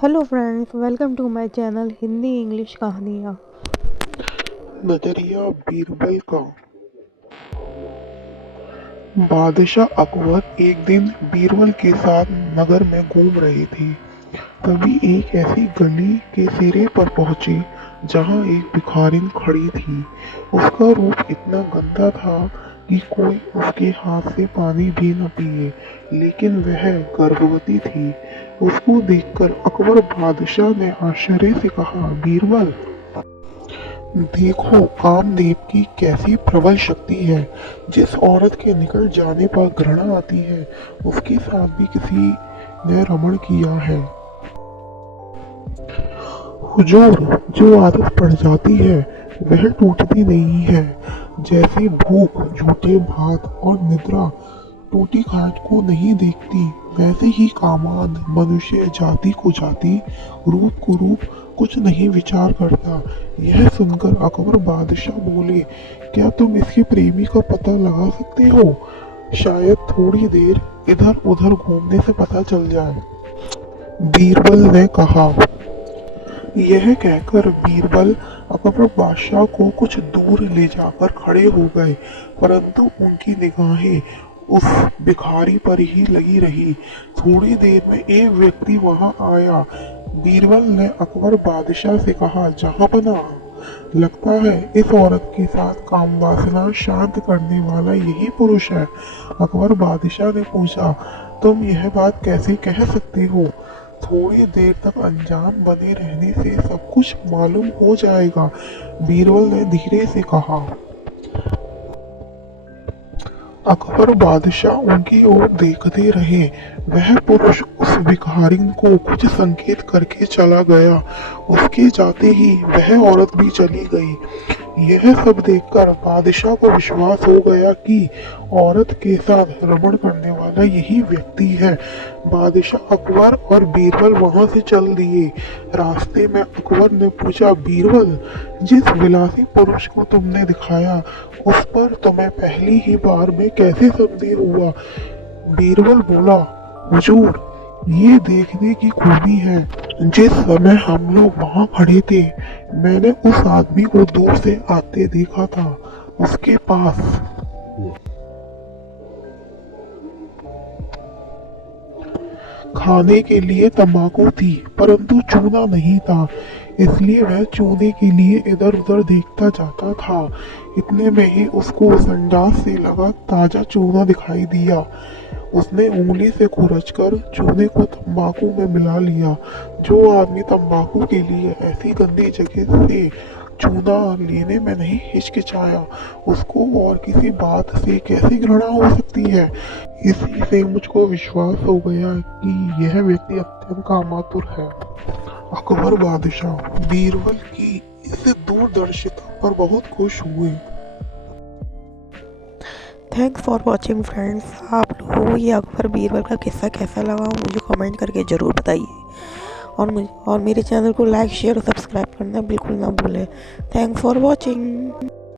Hello friends, welcome to my channel Hindi English कहानियाँ। नजरिया बीरबल का। बादशाह अकबर एक दिन बीरबल के साथ नगर में घूम रहे थे। तभी एक ऐसी गली के सिरे पर पहुंचे जहां एक भिखारिन खड़ी थी। उसका रूप इतना गंदा था कि कोई उसके हाथ से पानी भी न पिए, लेकिन वह गर्भवती थी। उसको देखकर अकबर बादशाह ने आश्चर्य से कहा, बीरबल, देखो कामदेव की कैसी प्रबल शक्ति है। जिस औरत के निकल जाने पर घृणा आती है, उसके साथ भी किसी ने रमण किया है। हुजूर, जो आदत पड़ जाती है वह टूटती नहीं है। जैसे भूख, झूठे भात और निद्रा टूटी खाट को नहीं देखती, वैसे ही कामान मनुष्य जाति को जाति, रूप को रूप कुछ नहीं विचार करता। यह सुनकर अकबर बादशाह बोले, क्या तुम इसके प्रेमी का पता लगा सकते हो? शायद थोड़ी देर इधर उधर घूमने से पता चल जाए। बीरबल ने कहा। यह कहकर बीरबल अकबर बादशाह को कुछ दूर ले जाकर खड़े हो गए, परंतु उनकी निगाहें उस भिखारी पर ही लगी रही। थोड़ी देर में एक व्यक्ति वहां आया। बीरबल ने अकबर बादशाह से कहा, जहांपना, लगता है इस औरत के साथ काम वासना शांत करने वाला यही पुरुष है। अकबर बादशाह ने पूछा, तुम यह बात कैसे कह सकते हो? थोड़ी देर तक अनजान बने रहने से सब कुछ मालूम हो जाएगा। बीरबल ने धीरे से कहा। अकबर बादशाह उनकी ओर देखते रहे। वह पुरुष उस भिखारिन को कुछ संकेत करके चला गया। उसके जाते ही वह औरत भी चली गई। यह सब देखकर बादशाह को विश्वास हो गया कि औरत के साथ रमण करने वाला यही व्यक्ति है। बादशाह अकबर और बीरबल वहां से चल दिए। रास्ते में अकबर ने पूछा, बीरबल, जिस विलासी पुरुष को तुमने दिखाया उस पर तुम्हें पहली ही बार में कैसे संदेह हुआ? बीरबल बोला, हुजूर, ये देखने की खूबी है। जिस समय हम लोग वहां खड़े थे, मैंने उस आदमी को दूर से आते देखा था। उसके पास खाने के लिए तंबाकू थी, परंतु चूना नहीं था। इसलिए वह चूने के लिए इधर उधर देखता जाता था। इतने में ही उसको संडास से लगा ताजा चूना दिखाई दिया। उसने उंगली से खुरचकर चूने को तंबाकू में मिला लिया। जो आदमी तंबाकू के लिए ऐसी गंदी जगह से चूना लेने में नहीं हिचकिचाया, उसको और किसी बात से कैसे घृणा हो सकती है? इसी से मुझको विश्वास हो गया कि यह व्यक्ति अत्यंत कामातुर है। अकबर बादशाह बीरबल की इस दूरदर्शिता पर बहुत खुश हुए। Thanks for watching friends. आप लोगों को ये अकबर बीरबल का किस्सा कैसा लगा मुझे कमेंट करके ज़रूर बताइए। और मेरे चैनल को लाइक, शेयर और सब्सक्राइब करना बिल्कुल ना भूलें। Thanks for watching.